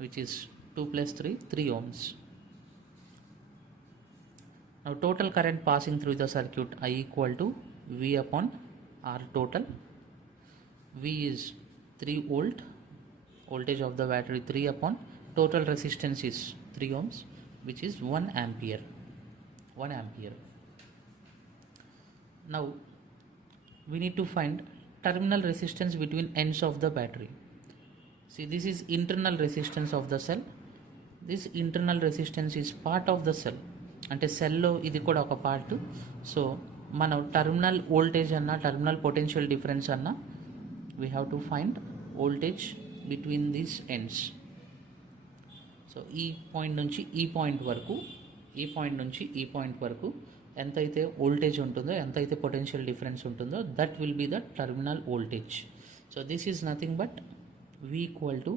which is 2 plus 3, 3 ohms. Now total current passing through the circuit I equal to V upon R total. V is 3 volt, voltage of the battery 3 upon total resistance is 3 ohms, which is 1 ampere. 1 ampere. Now we need to find terminal resistance between ends of the battery. See, this is internal resistance of the cell. This internal resistance is part of the cell. అంటే సెల్లో ఇది కూడా ఒక part. So మనం terminal voltage అన్న terminal potential difference అన్న we have to find voltage between these ends. So ఈ పాయింట్ నుంచి ఈ పాయింట్ వరకు, ఈ పాయింట్ నుంచి ఈ పాయింట్ వరకు ఎంతైతే వోల్టేజ్ ఉంటుందో, ఎంతైతే పొటెన్షియల్ డిఫరెన్స్ ఉంటుందో, that will be the terminal voltage. So this is nothing but V equal to